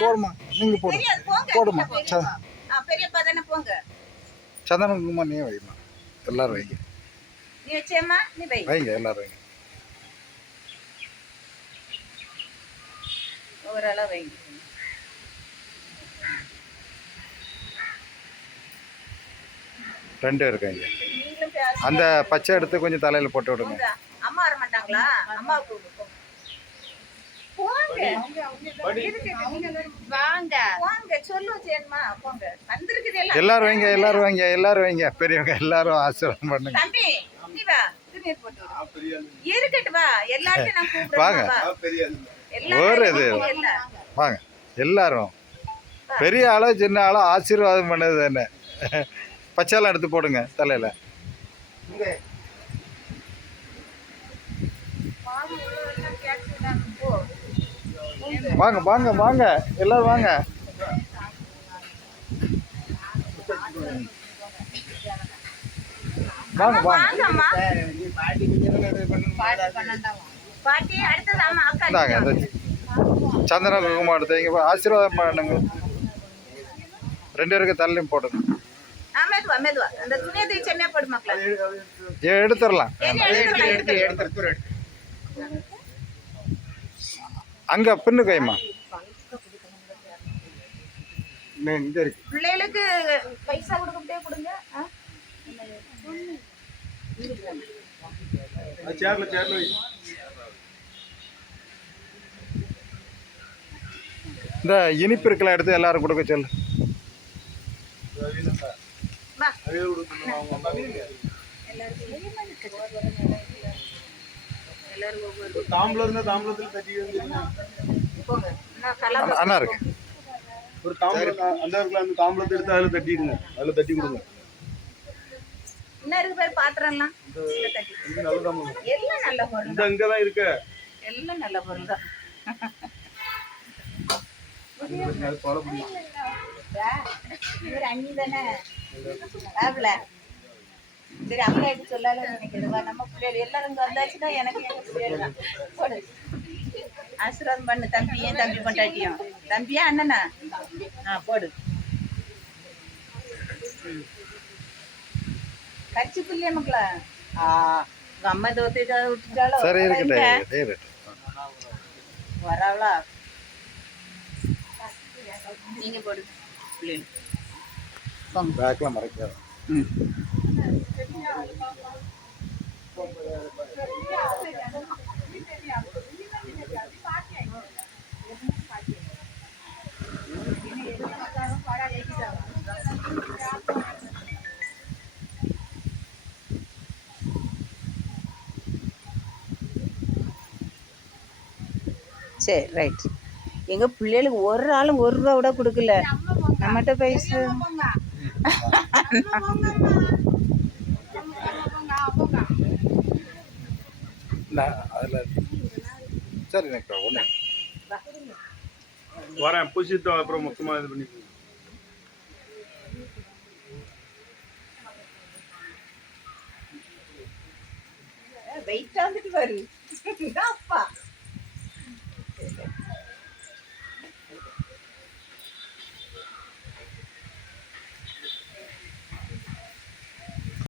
போடுமா, நீங்கள் போடு, போடுமா. பெரியப்பா தானே போங்க. சந்தன குங்குமம் நீ வைமா, எல்லாரும் வைங்க. நீ வச்சேம்மா, நீ வை. வைங்க, எல்லாரும் வைங்க. ஓரளவு வைங்க. ரெண்டு இருக்காங்க. அந்த பச்சை எடுத்து கொஞ்சம் தலையில் போட்டு விடுங்க. அம்மா வர மாட்டாங்களா? அம்மா கூப்பிடு. போங்க வாங்க வாங்க சொல்லுமா போங்க. வந்திருக்குது எல்லாரும் வைங்க, எல்லாரும் வைங்க, எல்லாரும் வைங்க. பெரியவங்க எல்லாரும் ஆசீர்வாதம் பண்ணுங்க. தம்பி நீ வா, திருநீர் போட்டு இருக்கட்டு வா. எல்லாத்தையும் நான் கூப்பிடுறேன். வாங்க ஒரு இது வாங்க எல்லாரும். பெரிய ஆளோ சின்ன ஆளோ ஆசீர்வாதம் பண்ணது தானே. பச்சைலாம் எடுத்து போடுங்க தலையில். வாங்க வாங்க வாங்க எல்லாரும் வாங்க. வாங்க வாங்க. சந்தன குங்குமம் எடுத்து இங்க ஆசீர்வாதம் பண்ணுங்க. ரெண்டு பேருக்கு தலையிலையும் போடுங்க. எடுத்துடலாம். அங்க பின்னு கைமா பிள்ளைகளுக்கு பைசா கொடுக்கட்டே கொடுங்க. இந்த இனிப்பு இருக்கலாம் எடுத்து எல்லாரும் கொடுக்க சொல்லு. அண்ணா இருக்கு ஒரு தாம்பலம் அந்த தாம்பலத்தை எடுத்து அதில் தட்டிடுங்க. அதில் தட்டி கொடுங்க. என்ன இருக்கு பேர் பாத்திரம்லாம் எல்லாம் நல்ல பொருள். இந்த அங்கதான் இருக்க எல்லாம் நல்ல பொருள் தான். அண்ணி தானே சரி அக்கா எப்படி சொல்லால நினைக்கிறவா. நம்ம பிள்ளைகள் எல்லாரும் வந்தாச்சுன்னா எனக்கு எங்க பிள்ளைகள் தான். போடு ஆசீர்வாதம் பண்ணு. தம்பியும் தம்பி கொண்டாட்டியும். தம்பியா அண்ணனா? போடு. கட்சி பிள்ளைய மக்களா உங்க அம்மா தோத்து விட்டுட்டாலோ வராவளா? நீங்க போடு பிள்ளைங்க பேக்ல மறைக்காத. சரி ரைட். எங்க பிள்ளைகளுக்கு ஒரு ஆளும் ஒரு ரூபா கூட கொடுக்கல. நம்மகிட்ட பைசா சரி ஒண்ணு வரேன் பூசிட்டு அப்புறம் மொத்தமாக இது பண்ணி வெயிட்டா வந்துட்டு வரு அப்பா.